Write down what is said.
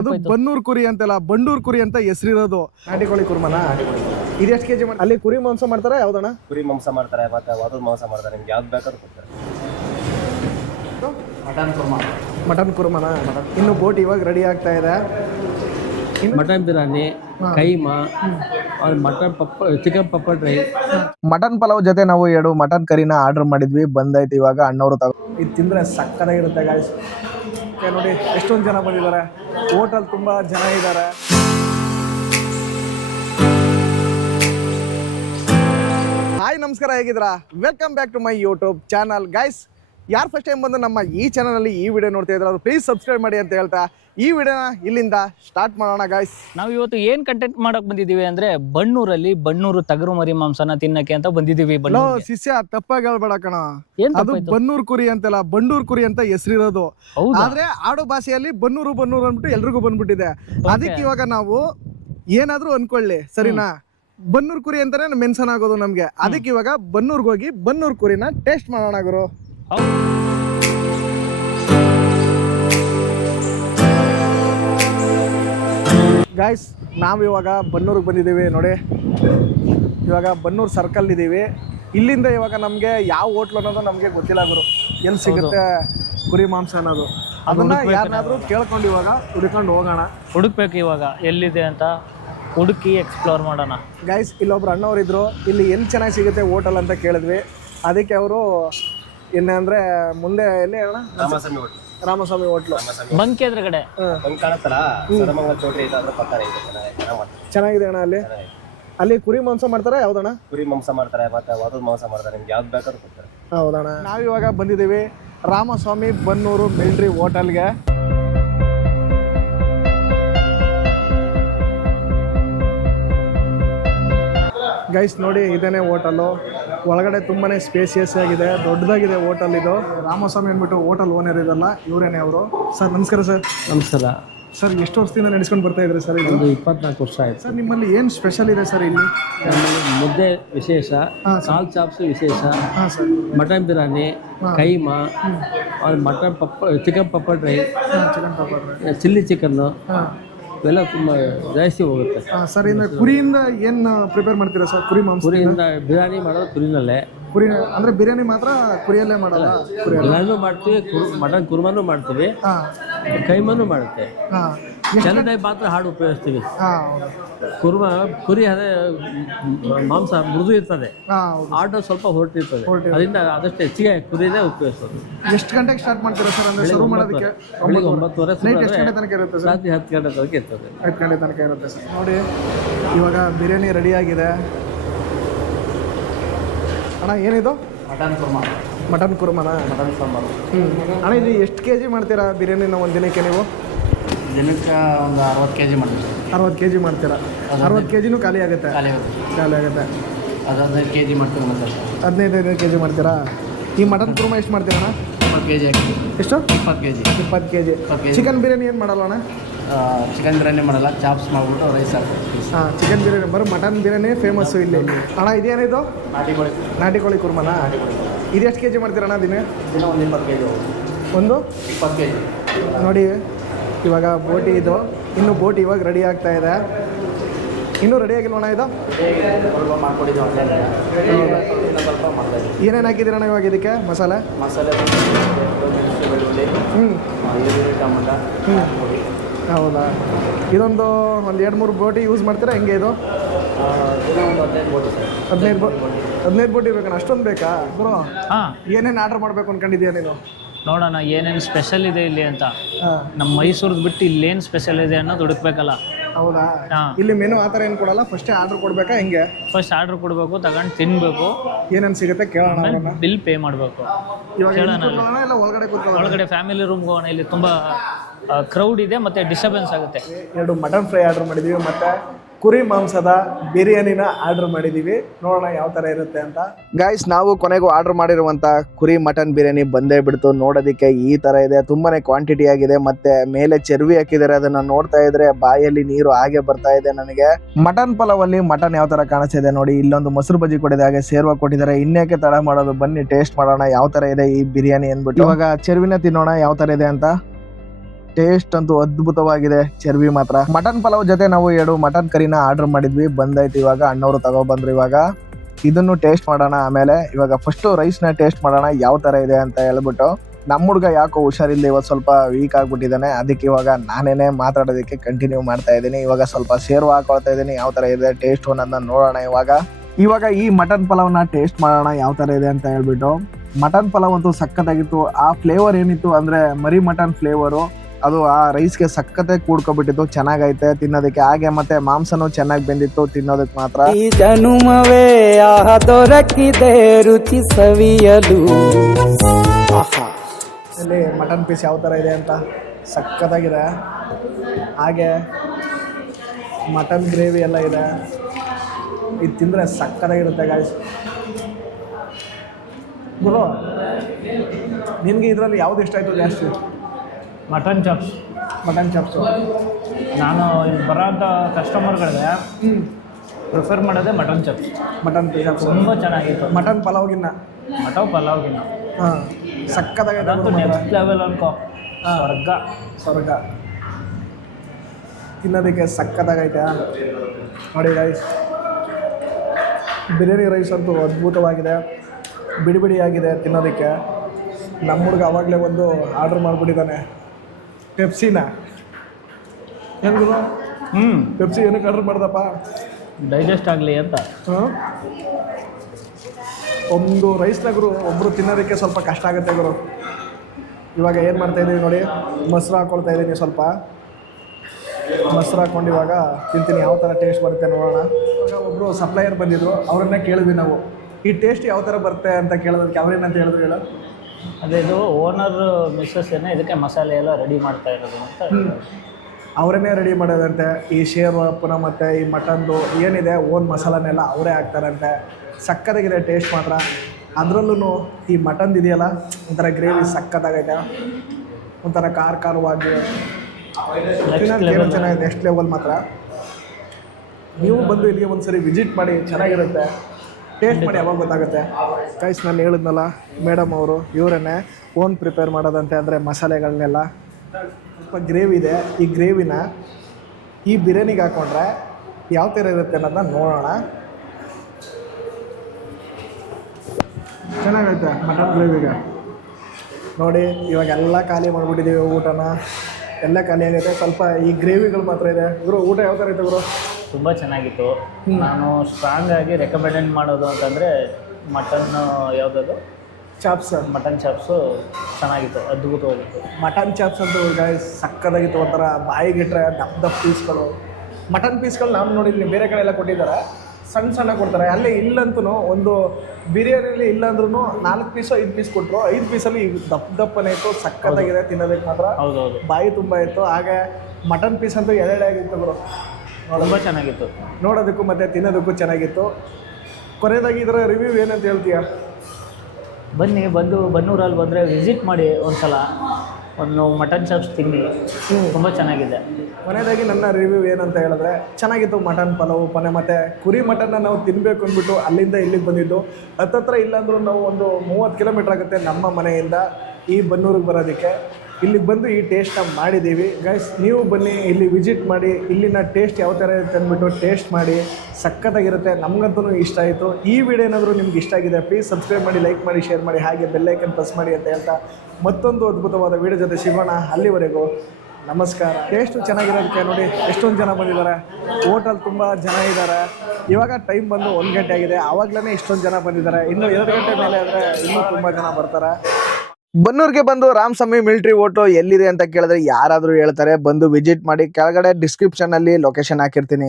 ಅದು ಬನ್ನೂರು ಕುರಿ ಅಂತೆಲ್ಲ ಬಂಡೂರು ಕುರಿ ಅಂತ ಹೆಸರಿರೋದು. ನಾಟಿ ಕೋಳಿ ಕುರ್ಮನ ಇದು ಎಷ್ಟು ಕೆಜಿ ಅಲ್ಲಿ ಕುರಿ ಮಾಂಸ ಮಾಡ್ತಾರೆ? ಯಾವ್ದಣ್ಣ? ಕುರಿ ಮಾಂಸ ಮಾಡ್ತಾರೆ, ಮತ್ತೆ ವಾದದ ಮಾಂಸ ಮಾಡ್ತಾರೆ. ನಿಮ್ಗೆ ಯಾವ್ದು ಬೇಕಾದ್ರೂ ಕೊಡ್ತಾರೆ. ಮಟನ್ ಕುರ್ಮನ ಇನ್ನು ಬೋಟ್ ಇವಾಗ ರೆಡಿ ಆಗ್ತಾ ಇದೆ. Mutton biryani, keema, mutton chicken pepper dry. Mutton pulao ಜೊತೆ ನಾವು 2 ಮಟನ್ ಕರಿನ ಆರ್ಡರ್ ಮಾಡಿದ್ವಿ. ಬಂದೈತಿ ಇವಾಗ ಅಣ್ಣವರು ಇದು ತಿಂದರೆ ಸಕ್ಕತ್ತಾಗಿರುತ್ತೆ ಗಾಯ್ಸ್. ನೋಡಿ ಎಷ್ಟೊಂದು ಜನ ಬಂದಿದ್ದಾರೆ. ಹೋಟೆಲ್ ತುಂಬ ಜನ ಇದ್ದಾರೆ. ಹಾಯ್ ನಮಸ್ಕಾರ, ಹೇಗಿದ್ದೀರಾ? Welcome back to my YouTube channel guys. ಯಾರು ಫಸ್ಟ್ ಟೈಮ್ ಬಂದು ನಮ್ಮ ಈ ಚಾನಲಲ್ಲಿ ಈ ವಿಡಿಯೋ ನೋಡ್ತಾ ಇದ್ದಾರೆ ಅವರು ಪ್ಲೀಸ್ ಸಬ್ಸ್ಕ್ರೈಬ್ ಮಾಡಿ ಅಂತ ಹೇಳ್ತಾ ಈ ವಿಡಿಯೋನ ಇಲ್ಲಿಂದ ಸ್ಟಾರ್ಟ್ ಮಾಡೋಣ ಗಾಯ್ಸ್. ನಾವು ಇವತ್ತು ಏನ್ ಕಂಟೆಂಟ್ ಮಾಡಕ್ ಬಂದಿದೀವಿ ಅಂದ್ರೆ ಬನ್ನೂರು ಟಗರು ಮರಿ ಮಾಂಸನ ತಿನ್ನಕ್ಕೆ ಅಂತ ಬಂದಿದೀವಿ. ಶಿಷ್ಯ ತಪ್ಪಾಗಿ ಹೇಳ್ಬೇಡ ಕಣ, ಅದು ಬನ್ನೂರು ಕುರಿ ಅಂತೆಲ್ಲ ಬಂಡೂರು ಕುರಿ ಅಂತ ಹೆಸರಿರೋದು. ಆದ್ರೆ ಆಡು ಭಾಷೆಯಲ್ಲಿ ಬನ್ನೂರು ಅಂದ್ಬಿಟ್ಟು ಎಲ್ರಿಗೂ ಬಂದ್ಬಿಟ್ಟಿದೆ. ಅದಕ್ಕೆ ಇವಾಗ ನಾವು ಏನಾದ್ರೂ ಅನ್ಕೊಳ್ಳಿ ಸರಿನಾ, ಬನ್ನೂರು ಕುರಿ ಅಂತಾನೆ ಮೆನ್ಷನ್ ಆಗೋದು ನಮ್ಗೆ. ಅದಕ್ಕೆ ಇವಾಗ ಬನ್ನೂರ್ಗೆ ಹೋಗಿ ಬನ್ನೂರು ಕುರಿನ ಟೇಸ್ಟ್ ಮಾಡೋಣ ಗುರು. ಗಾಯ್ಸ್, ನಾವು ಇವಾಗ ಬನ್ನೂರಿಗೆ ಬಂದಿದ್ದೀವಿ ನೋಡಿ. ಇವಾಗ ಬನ್ನೂರು ಸರ್ಕಲ್ ಇದ್ದೀವಿ. ಇಲ್ಲಿಂದ ಇವಾಗ ನಮಗೆ ಯಾವ ಹೋಟ್ಲು ಅನ್ನೋದು ನಮಗೆ ಗೊತ್ತಿಲ್ಲ ಗುರು, ಎಲ್ಲಿ ಸಿಗುತ್ತೆ ಕುರಿ ಮಾಂಸ ಅನ್ನೋದು. ಅದನ್ನ ಯಾರನ್ನಾದ್ರೂ ಕೇಳ್ಕೊಂಡು ಇವಾಗ ಹುಡ್ಕೊಂಡು ಹೋಗೋಣ. ಹುಡುಕ್ಬೇಕು ಇವಾಗ ಎಲ್ಲಿದೆ ಅಂತ ಹುಡುಕಿ ಎಕ್ಸ್ಪ್ಲೋರ್ ಮಾಡೋಣ. ಗೈಸ್, ಇಲ್ಲೊಬ್ರು ಅಣ್ಣವ್ರು ಇದ್ರು, ಇಲ್ಲಿ ಎಲ್ಲಿ ಚೆನ್ನಾಗಿ ಸಿಗುತ್ತೆ ಹೋಟೆಲ್ ಅಂತ ಕೇಳಿದ್ವಿ. ಅದಕ್ಕೆ ಅವರು ಏನಂದ್ರೆ ಮುಂದೆ ಎಲ್ಲಿ ಹೇಳೋಣ, ರಾಮಸ್ವಾಮಿ ಹೋಟ್ಲು ಬಂಕಿ ಎದುರುಗಡೆ ಚೆನ್ನಾಗಿದೆ ಅಣ್ಣ. ಅಲ್ಲಿ ಕುರಿ ಮಾಂಸ ಮಾಡ್ತಾರೆ. ಯಾವ್ದಣ್ಣ? ಕುರಿ ಮಾಂಸ ಮಾಡ್ತಾರೆ, ಮತ್ತೆ ವಾದದ ಮಾಂಸ ಮಾಡ್ತಾರೆ. ನಿಮ್ಗೆ ಯಾವ್ದು ಬೇಕಾದ್ರೂ ಕೊಡ್ತಾರೆ. ಹೌದಣ್ಣ. ನಾವಿವಾಗ ಬಂದಿದ್ದೀವಿ ರಾಮಸ್ವಾಮಿ ಬನ್ನೂರು ಮಿಲ್ಟ್ರಿ ಹೋಟೆಲ್ಗೆ. ಗೈಸ್ ನೋಡಿ, ಇದೇನೆ ಹೋಟೆಲು. ಒಳಗಡೆ ತುಂಬಾನೇ ಸ್ಪೇಸಿಯಸ್ ಆಗಿದೆ, ದೊಡ್ಡದಾಗಿದೆ ಹೋಟೆಲ್ ಇದು. ರಾಮಸ್ವಾಮಿ ಅಂದ್ಬಿಟ್ಟು ಹೋಟೆಲ್ ಓನರ್ ಇದಲ್ಲ, ಇವರೇನೆ ಅವರು. ಸರ್ ನಮಸ್ಕಾರ. ಸರ್ ನಮಸ್ಕಾರ ಸರ್. ಎಷ್ಟು ವರ್ಷದಿಂದ ನಡೆಸ್ಕೊಂಡು ಬರ್ತಾ ಇದ್ರಿ ಸರ್? ಇದು 24 ವರ್ಷ ಆಯ್ತು ಸರ್. ನಿಮ್ಮಲ್ಲಿ ಏನು ಸ್ಪೆಷಲ್ ಇದೆ ಸರ್ ಇಲ್ಲಿ? ಮುದ್ದೆ ವಿಶೇಷ, ಸಾಲ್ ಚಾಪ್ಸ್ ವಿಶೇಷ, mutton biryani, keema, mutton chicken pepper dry, chilli chicken ಇವೆಲ್ಲ ತುಂಬ ಜಾಸ್ತಿ ಹೋಗುತ್ತೆ ಸರ್. ಇನ್ನು ಕುರಿಯಿಂದ ಏನು ಪ್ರಿಪೇರ್ ಮಾಡ್ತೀರಾ ಸರ್? ಕುರಿ ಮಾಂಸ ಕುರಿಯಿಂದ ಬಿರಿಯಾನಿ ಮಾಡೋದು ಕುರಿನಲ್ಲೇ. ಕುರಿ ಅಂದ್ರೆ ಬಿರಿಯಾನಿ ಮಾತ್ರ ಕುರಿಯಲ್ಲೇ ಮಾಡಲ್ಲ? ಬಿರಿಯಾನಿನೂ ಮಾಡ್ತೀವಿ, ಮಟನ್ ಕುರ್ಮಾನು ಮಾಡ್ತೀವಿ, ಕೈಮಾನು ಮಾಡುತ್ತೆ. ಕೆಲವು ಟೈಪ್ ಮಾತ್ರ ಹಾಡು ಉಪಯೋಗಿಸ್ತೀವಿ. ಕುರಿ ಅದೇ ಮಾಂಸ ಮೃದು ಇರ್ತದೆ, ಆಟ ಸ್ವಲ್ಪ ಹೊರಟಿರ್ತದೆ. ಅದರಿಂದ ಆದಷ್ಟು ಹೆಚ್ಚಿಗೆ ಕುರಿನೇ ಉಪಯೋಗಿಸೋದು. ಎಷ್ಟು ಗಂಟೆಗೆ ಸ್ಟಾರ್ಟ್ ಮಾಡ್ತೀರಾ ಸರ್? ಅಂದ್ರೆ ಶುರು ಮಾಡೋದಕ್ಕೆ ಬೆಳಿಗ್ಗೆ 9:30 ಎಷ್ಟು ಗಂಟೆ ತನಕ ಇರುತ್ತೆ ಸರ್? ರಾತ್ರಿ 10 ಗಂಟೆ ತನಕ ಇರ್ತದೆ. 10 ಗಂಟೆ ತನಕ ಇರುತ್ತೆ ಸರ್. ನೋಡಿ ಇವಾಗ ಬಿರಿಯಾನಿ ರೆಡಿ ಆಗಿದೆ. ಅಣ್ಣ ಏನಿದು? ಮಟನ್ ಕುರ್ಮನ? ಅಣ್ಣ ಇದು ಎಷ್ಟು ಕೆಜಿ ಮಾಡ್ತೀರಾ ಬಿರಿಯಾನಿನ ಒಂದು ದಿನಕ್ಕೆ ನೀವು? ದಿನಕ್ಕೆ ಒಂದು 60 kg ಮಾಡ್ತೀವಿ. 60 kg ಮಾಡ್ತೀರಾ? 60 kgನೂ ಖಾಲಿ ಆಗುತ್ತೆ? ಖಾಲಿ ಆಗುತ್ತೆ. ಅದು 15 kg ಮಾಡ್ತೀವಿ. 15 kg ಮಾಡ್ತೀರಾ? ಈ ಮಟನ್ ಕುರ್ಮ ಎಷ್ಟು ಮಾಡ್ತೀರಣ್ಣ? 20 kg. ಎಷ್ಟು? 20 kg. ಚಿಕನ್ ಬಿರಿಯಾನಿ ಏನು ಮಾಡಲ್ಲ ಅಣ್ಣ? ಚಿಕನ್ ಬಿರಿಯಾನಿ ಮಾಡಲ್ಲ, ಚಾಪ್ಸ್ ಮಾಡ್ಬಿಟ್ಟು ರೈಸ್ ಹಾಕ್ತೀವಿ. ಚಿಕನ್ ಬಿರಿಯಾನಿ ಬರೋ ಮಟನ್ ಬಿರಿಯಾನಿ ಫೇಮಸ್ಸು ಇಲ್ಲಿ. ಅಣ್ಣ ಇದೇನಿದು? ನಾಟಿ ಕೋಳಿ ಕುರ್ಮನ? ಇದು ಎಷ್ಟು ಕೆಜಿ ಮಾಡ್ತೀರಣ್ಣ ದಿನ? ಒಂದು 20 kg. ಒಂದು 20 kg. ನೋಡಿ ಇವಾಗ ಬೋಟಿ ಇದು, ಇನ್ನು ಬೋಟಿ ಇವಾಗ ರೆಡಿ ಆಗ್ತಾ ಇದೆ. ಇನ್ನೂ ರೆಡಿ ಆಗಿಲ್ವಣ್ಣ ಇದು? ಮಾಡ್ಕೊಂಡಿದ್ದು ಏನೇನು ಹಾಕಿದ್ದೀರಣ್ಣ ಇವಾಗ ಇದಕ್ಕೆ? ಮಸಾಲೆ ಟೊಮೊಟೊ. ಹೌದಾ? ಇದೊಂದು 2-3 ಬೋಟಿ ಯೂಸ್ ಮಾಡ್ತೀರಾ ಹೆಂಗೆ ಇದು? 15 ಬೋಟಿ ಬೇಕಣ್ಣ? ಅಷ್ಟೊಂದು ಬೇಕಾ ಬ್ರೋ? ಏನೇನು ಆರ್ಡರ್ ಮಾಡಬೇಕು ಅನ್ಕೊಂಡಿದ್ಯಾ ನೀನು? ನೋಡೋಣ ಏನೇನು ಸ್ಪೆಷಲ್ ಇದೆ ಇಲ್ಲಿ ಅಂತ. ನಮ್ಮ ಮೈಸೂರ್ದು ಬಿಟ್ಟು ಇಲ್ಲೇನು ಸ್ಪೆಷಲ್ ಇದೆ ಅನ್ನೋದು ಹುಡುಕ್ಬೇಕಲ್ಲ. ಹೌದಾ? ಇಲ್ಲಿ ಮೆನು ಆ ಥರ ಏನು ಕೊಡಲ್ಲ, ಫಸ್ಟೇ ಆರ್ಡರ್ ಕೊಡ್ಬೇಕಾ ಹೆಂಗೆ? ಫಸ್ಟ್ ಆರ್ಡರ್ ಕೊಡಬೇಕು, ತಗೊಂಡು ತಿನ್ಬೇಕು, ಏನೇನು ಸಿಗುತ್ತೆ ಕೇಳೋಣ, ಬಿಲ್ ಪೇ ಮಾಡಬೇಕು. ಇಲ್ಲ ಒಳಗಡೆ ಫ್ಯಾಮಿಲಿ ರೂಮ್ಗೆ ಹೋಗೋಣ. ಇಲ್ಲಿ ತುಂಬ ಕ್ರೌಡ್ ಇದೆ ಮತ್ತು ಡಿಸ್ಟರ್ಬೆನ್ಸ್ ಆಗುತ್ತೆ. 2 ಮಟನ್ ಫ್ರೈ ಆರ್ಡರ್ ಮಾಡಿದ್ದೀವಿ ಮತ್ತು ಕುರಿ ಮಾಂಸದ ಬಿರಿಯಾನಿನ ಆರ್ಡರ್ ಮಾಡಿದ್ದೀವಿ. ನೋಡೋಣ ಯಾವ ಥರ ಇರುತ್ತೆ ಅಂತ. ಗಾಯ್ಸ್, ನಾವು ಕೊನೆಗೂ ಆರ್ಡರ್ ಮಾಡಿರುವಂಥ ಕುರಿ ಮಟನ್ ಬಿರಿಯಾನಿ ಬಂದೇ ಬಿಡ್ತು. ನೋಡೋದಕ್ಕೆ ಈ ಥರ ಇದೆ, ತುಂಬಾ ಕ್ವಾಂಟಿಟಿ ಆಗಿದೆ, ಮತ್ತು ಮೇಲೆ ಚರ್ವಿ ಹಾಕಿದ್ದಾರೆ. ಅದನ್ನು ನೋಡ್ತಾ ಇದ್ರೆ ಬಾಯಲ್ಲಿ ನೀರು ಹಾಗೆ ಬರ್ತಾ ಇದೆ ನನಗೆ. ಮಟನ್ ಪಲಾವಲ್ಲಿ ಮಟನ್ ಯಾವ ಥರ ಕಾಣಿಸ್ತಿದೆ ನೋಡಿ. ಇಲ್ಲೊಂದು ಮೊಸರು ಬಜ್ಜಿ ಕೊಟ್ಟಿದೆ, ಹಾಗೆ ಸೇರ್ವ ಕೊಟ್ಟಿದ್ದಾರೆ. ಇನ್ನೇಕೆ ತಡ ಮಾಡೋದು, ಬನ್ನಿ ಟೇಸ್ಟ್ ಮಾಡೋಣ ಯಾವ ಥರ ಇದೆ ಈ ಬಿರಿಯಾನಿ ಅಂದ್ಬಿಟ್ಟು. ಇವಾಗ ಚರ್ವಿನ ತಿನ್ನೋಣ ಯಾವ ಥರ ಇದೆ ಅಂತ. ಟೇಸ್ಟ್ ಅಂತೂ ಅದ್ಭುತವಾಗಿದೆ. ಚರ್ಬಿ ಮಾತ್ರ. ಮಟನ್ ಪಲಾವ್ ಜೊತೆ ನಾವು 2 ಮಟನ್ ಕರಿನ ಆರ್ಡರ್ ಮಾಡಿದ್ವಿ, ಬಂದೈತಿ. ಇವಾಗ ಅಣ್ಣವರು ತಗೊಬಂದ್ರು. ಇವಾಗ ಇದನ್ನು ಟೇಸ್ಟ್ ಮಾಡೋಣ. ಆಮೇಲೆ ಇವಾಗ ಫಸ್ಟ್ ರೈಸ್ನ ಟೇಸ್ಟ್ ಮಾಡೋಣ ಯಾವ ತರ ಇದೆ ಅಂತ ಹೇಳ್ಬಿಟ್ಟು. ನಮ್ಮ ಹುಡುಗ ಯಾಕೋ ಹುಷಾರಿಲ್ಲ, ಇವತ್ತು ಸ್ವಲ್ಪ ವೀಕ್ ಆಗ್ಬಿಟ್ಟಿದ್ದಾನೆ. ಅದಕ್ಕೆ ಇವಾಗ ನಾನೇನೆ ಮಾತಾಡೋದಕ್ಕೆ ಕಂಟಿನ್ಯೂ ಮಾಡ್ತಾ ಇದ್ದೀನಿ. ಇವಾಗ ಸ್ವಲ್ಪ ಸೇರು ಹಾಕೊಳ್ತಾ ಇದ್ದೀನಿ. ಯಾವ ತರ ಇದೆ ಟೇಸ್ಟ್ ಅನ್ನೋದನ್ನ ನೋಡೋಣ. ಇವಾಗ ಈ ಮಟನ್ ಪಲಾವ್ನ ಟೇಸ್ಟ್ ಮಾಡೋಣ ಯಾವ ತರ ಇದೆ ಅಂತ ಹೇಳ್ಬಿಟ್ಟು. ಮಟನ್ ಪಲಾವ್ ಅಂತೂ ಸಖತ್ತಾಗಿತ್ತು. ಆ ಫ್ಲೇವರ್ ಏನಿತ್ತು ಅಂದ್ರೆ ಮರಿ ಮಟನ್ ಫ್ಲೇವರು, ಅದು ಆ ರೈಸ್ಗೆ ಸಖತ್ತೆ ಕೂಡ್ಕೊಬಿಟ್ಟಿತ್ತು. ಚೆನ್ನಾಗೈತೆ ತಿನ್ನೋದಕ್ಕೆ. ಹಾಗೆ ಮತ್ತೆ ಮಾಂಸನೂ ಚೆನ್ನಾಗಿ ಬೆಂದಿತ್ತು ತಿನ್ನೋದಕ್ಕೆ ಮಾತ್ರ. ಈ ಜನುಮವೇ ದೊರಕಿದೆ ರುಚಿ ಸವಿಯಲು. ಇಲ್ಲಿ ಮಟನ್ ಪೀಸ್ ಯಾವ ಥರ ಇದೆ ಅಂತ ಸಖತ್ತಾಗಿದೆ. ಹಾಗೆ ಮಟನ್ ಗ್ರೇವಿ ಎಲ್ಲ ಇದೆ. ಇದು ತಿಂದರೆ ಸಖತ್ತಾಗಿರುತ್ತೆ ಗಾಯ್ಸ್. ಗುರು, ನಿನಗೆ ಇದರಲ್ಲಿ ಯಾವ್ದು ಇಷ್ಟ ಆಯಿತು ಜಾಸ್ತಿ? Mutton chops. Mutton chops. ನಾನು ಇಲ್ಲಿ ಬರೋಂಥ ಕಸ್ಟಮರ್ಗಳಿಗೆ ಪ್ರಿಫರ್ ಮಾಡೋದೇ ಮಟನ್ ಚಾಪ್ಸ್. ಮಟನ್ ಚಾಪ್ಸು ತುಂಬ ಚೆನ್ನಾಗಿತ್ತು. ಮಟನ್ ಪಲಾವ್ಗಿನ್ನ ಮಟನ್ ಪಲಾವ್ಗಿನ್ನ ಹಾಂ ಸಖತ್ತಾಗಿದೆ. ಅದಂತೂ ನೆಕ್ಸ್ಟ್ ಲೆವೆಲ್ ಅನ್ಕೋ. ಸ್ವರ್ಗ. ತಿನ್ನೋದಕ್ಕೆ ಸಖತ್ತಾಗೈತೆ ನೋಡಿ ಗೈಸ್. ಬಿರಿಯಾನಿ ರೈಸ್ ಅಂತೂ ಅದ್ಭುತವಾಗಿದೆ, ಬಿಡಿ ಬಿಡಿಯಾಗಿದೆ ತಿನ್ನೋದಕ್ಕೆ. ನಮ್ಮ ಹುಡುಗ ಆವಾಗಲೇ ಒಂದು ಆರ್ಡ್ರ್ ಮಾಡಿಬಿಟ್ಟಿದ್ದಾನೆ ಪೆಪ್ಸಿನ. ಏನು ಗುರು? ಪೆಪ್ಸಿ ಏನಕ್ಕೆ ಆರ್ಡ್ರ್ ಮಾಡ್ದಪ್ಪ? ಡೈಜೆಸ್ಟ್ ಆಗಲಿ ಅಂತ. ಹಾಂ, ಒಂದು ರೈಸ್ನ ಗುರು ಒಬ್ಬರು ತಿನ್ನೋದಕ್ಕೆ ಸ್ವಲ್ಪ ಕಷ್ಟ ಆಗುತ್ತೆ ಗುರು. ಇವಾಗ ಏನು ಮಾಡ್ತಾಯಿದ್ದೀವಿ ನೋಡಿ, ಮೊಸರು ಹಾಕ್ಕೊಳ್ತಾ ಇದ್ದೀನಿ. ಸ್ವಲ್ಪ ಮೊಸರು ಹಾಕ್ಕೊಂಡು ಇವಾಗ ತಿಂತೀನಿ. ಯಾವ ಥರ ಟೇಸ್ಟ್ ಬರುತ್ತೆ ನೋಡೋಣ. ಇವಾಗ ಒಬ್ಬರು ಸಪ್ಲೈಯರ್ ಬಂದಿದ್ದರು, ಅವರನ್ನೇ ಕೇಳಿದ್ವಿ ನಾವು ಈ ಟೇಸ್ಟ್ ಯಾವ ಥರ ಬರುತ್ತೆ ಅಂತ ಕೇಳೋದಕ್ಕೆ. ಅವ್ರೇನಂತ ಹೇಳಿದ್ರು ಹೇಳೋ? ಅದೇ ಇದು ಓನರ್ ಮಿಸ್ಸಸ್ ಏನೇ ಇದಕ್ಕೆ ಮಸಾಲೆ ಎಲ್ಲ ರೆಡಿ ಮಾಡ್ತಾ ಇರೋದು ಅಂತ. ಅವರನ್ನೇ ರೆಡಿ ಮಾಡೋದಂತೆ. ಈ ಶೇರ್ವಾಪುನ ಮತ್ತು ಈ ಮಟನ್ದು ಏನಿದೆ ಓನ್ ಮಸಾಲನೆಲ್ಲ ಅವರೇ ಹಾಕ್ತಾರಂತೆ. ಸಕ್ಕತ್ತಾಗಿದೆ ಟೇಸ್ಟ್ ಮಾತ್ರ. ಅದರಲ್ಲೂ ಈ ಮಟನ್ದು ಇದೆಯಲ್ಲ, ಒಂಥರ ಗ್ರೇವಿ ಸಕ್ಕತ್ತಾಗೈತೆ. ಒಂಥರ ಖಾರವಾಗಿ ಚೆನ್ನಾಗಿದೆ. ನೆಕ್ಸ್ಟ್ ಲೆವೆಲ್ ಮಾತ್ರ. ನೀವು ಬಂದು ಇಲ್ಲಿಗೆ ಒಂದ್ಸರಿ ವಿಸಿಟ್ ಮಾಡಿ, ಚೆನ್ನಾಗಿರುತ್ತೆ. ಟೇಸ್ಟ್ ಮಾಡಿ ಯಾವಾಗ ಗೊತ್ತಾಗುತ್ತೆ. ಗೈಸ್, ನಾನು ಹೇಳಿದ್ನಲ್ಲ ಮೇಡಮ್ ಅವರು ಇವರನ್ನೇ ಓನ್ ಪ್ರಿಪೇರ್ ಮಾಡೋದಂತೆ. ಅಂದರೆ ಮಸಾಲೆಗಳನ್ನೆಲ್ಲ ಸ್ವಲ್ಪ ಗ್ರೇವಿ ಇದೆ. ಈ ಗ್ರೇವಿನ ಈ ಬಿರಿಯಾನಿಗೆ ಹಾಕ್ಕೊಂಡ್ರೆ ಯಾವ ಥರ ಇರುತ್ತೆ ಅನ್ನೋದನ್ನ ನೋಡೋಣ. ಚೆನ್ನಾಗೈತೆ ಮಟನ್ ಗ್ರೇವಿಗೆ ನೋಡಿ. ಇವಾಗ ಎಲ್ಲ ಖಾಲಿ ಮಾಡಿಬಿಟ್ಟಿದ್ದೀವಿ ಊಟನ. ಎಲ್ಲ ಖಾಲಿ ಆಗೈತೆ. ಸ್ವಲ್ಪ ಈ ಗ್ರೇವಿಗಳು ಮಾತ್ರ ಇದೆ. ಇವರು ಊಟ ಯಾವ ಥರ ಐತೆ ಗುರು? ತುಂಬ ಚೆನ್ನಾಗಿತ್ತು. ನಾನು ಸ್ಟ್ರಾಂಗ್ ಆಗಿ ರೆಕಮೆಂಡ್ ಮಾಡೋದು ಅಂತಂದರೆ ಮಟನ್ ಯಾವುದದು ಚಾಪ್ಸ್, ಮಟನ್ ಚಾಪ್ಸು ಚೆನ್ನಾಗಿತ್ತು, ಅದ್ಭುತವಾಗಿತ್ತು. ಮಟನ್ ಚಾಪ್ಸ್ ಅಂತೂ ಗೈಸ್ ಸಕ್ಕತ್ತಾಗಿತ್ತು. ಒಂಥರ ಬಾಯಿಗಿಟ್ರೆ ದಪ್ಪ ಪೀಸ್ಗಳು. ಮಟನ್ ಪೀಸ್ಗಳು ನಾನು ನೋಡಿದ್ದೀನಿ, ಬೇರೆ ಕಡೆ ಎಲ್ಲ ಕೊಟ್ಟಿದ್ದಾರೆ, ಸಣ್ಣ ಕೊಡ್ತಾರೆ. ಅಲ್ಲೇ ಇಲ್ಲಂತೂ ಒಂದು ಬಿರಿಯಾನಿಲಿ ಇಲ್ಲಾಂದ್ರೂ 4 ಪೀಸು 5 ಪೀಸ್ ಕೊಟ್ಟರು. 5 ಪೀಸಲ್ಲಿ ದಪ್ಪನೇ ಇತ್ತು. ಸಕ್ಕತ್ತಾಗಿದೆ ತಿನ್ನೋದಕ್ಕೆ ಮಾತ್ರ. ಹೌದೌದು, ಬಾಯಿ ತುಂಬ ಇತ್ತು. ಹಾಗೆ ಮಟನ್ ಪೀಸ್ ಅಂತೂ ಎಳೆಯಾಗಿತ್ತು ಗುರು. ತುಂಬ ಚೆನ್ನಾಗಿತ್ತು ನೋಡೋದಕ್ಕೂ ಮತ್ತು ತಿನ್ನೋದಕ್ಕೂ ಚೆನ್ನಾಗಿತ್ತು. ಕೊನೆಯದಾಗಿ ಇದರ ರಿವ್ಯೂ ಏನಂತ ಹೇಳ್ತೀಯಾ? ಬನ್ನಿ, ಬನ್ನೂರಲ್ಲಿ ಬಂದರೆ ವಿಸಿಟ್ ಮಾಡಿ ಒಂದ್ಸಲ. ಒಂದು ಮಟನ್ ಚಾಪ್ಸ್ ತಿನ್ನಿ, ತುಂಬ ಚೆನ್ನಾಗಿದೆ. ಕೊನೆಯದಾಗಿ ನನ್ನ ರಿವ್ಯೂ ಏನಂತ ಹೇಳಿದ್ರೆ, ಚೆನ್ನಾಗಿತ್ತು ಮಟನ್ ಪಲಾವು. ಮತ್ತು ಕುರಿ ಮಟನ್ನ ನಾವು ತಿನ್ನಬೇಕು ಅಂದ್ಬಿಟ್ಟು ಅಲ್ಲಿಂದ ಇಲ್ಲಿಗೆ ಬಂದಿದ್ದು. ಹತ್ತತ್ರ ಇಲ್ಲಾಂದ್ರೂ ನಾವು ಒಂದು 30 ಕಿಲೋಮೀಟ್ರ್ ಆಗುತ್ತೆ ನಮ್ಮ ಮನೆಯಿಂದ ಈ ಬನ್ನೂರಿಗೆ ಬರೋದಕ್ಕೆ. ಇಲ್ಲಿಗೆ ಬಂದು ಈ ಟೇಸ್ಟ್ನ ಮಾಡಿದ್ದೀವಿ ಗೈಸ್. ನೀವು ಬನ್ನಿ, ಇಲ್ಲಿ ವಿಸಿಟ್ ಮಾಡಿ, ಇಲ್ಲಿನ ಟೇಸ್ಟ್ ಯಾವ ಥರ ಇರುತ್ತೆ ಅಂದ್ಬಿಟ್ಟು ಟೇಸ್ಟ್ ಮಾಡಿ. ಸಖತ್ತಾಗಿರುತ್ತೆ. ನಮಗಂತೂ ಇಷ್ಟ ಆಯಿತು. ಈ ವಿಡಿಯೋ ಏನಾದರೂ ನಿಮ್ಗೆ ಇಷ್ಟ ಆಗಿದೆ ಪ್ಲೀಸ್ ಸಬ್ಸ್ಕ್ರೈಬ್ ಮಾಡಿ, ಲೈಕ್ ಮಾಡಿ, ಶೇರ್ ಮಾಡಿ, ಹಾಗೆ ಬೆಲ್ಲೈಕನ್ ಪ್ರೆಸ್ ಮಾಡಿ ಅಂತ ಹೇಳ್ತಾ ಮತ್ತೊಂದು ಅದ್ಭುತವಾದ ವಿಡಿಯೋ ಜೊತೆ ಸಿಗೋಣ. ಅಲ್ಲಿವರೆಗೂ ನಮಸ್ಕಾರ. ಟೇಸ್ಟು ಚೆನ್ನಾಗಿರೋದಕ್ಕೆ ನೋಡಿ ಎಷ್ಟೊಂದು ಜನ ಬಂದಿದ್ದಾರೆ. ಹೋಟೆಲ್ ತುಂಬ ಜನ ಇದ್ದಾರೆ. ಇವಾಗ ಟೈಮ್ ಬಂದು 1 ಗಂಟೆ ಆಗಿದೆ. ಆವಾಗಲೇ ಇಷ್ಟೊಂದು ಜನ ಬಂದಿದ್ದಾರೆ. ಇನ್ನು 2 ಗಂಟೆ ಮೇಲೆ ಆದರೆ ಇನ್ನೂ ತುಂಬ ಜನ ಬರ್ತಾರೆ. ಬನ್ನೂರಿಗೆ ಬಂದು ರಾಮಸ್ವಾಮಿ ಮಿಲಿಟರಿ ಓಟು ಎಲ್ಲಿದೆ ಅಂತ ಕೇಳಿದ್ರೆ ಯಾರಾದರೂ ಹೇಳ್ತಾರೆ. ಬಂದು ವಿಸಿಟ್ ಮಾಡಿ. ಕೆಳಗಡೆ ಡಿಸ್ಕ್ರಿಪ್ಷನಲ್ಲಿ ಲೊಕೇಶನ್ ಹಾಕಿರ್ತೀನಿ.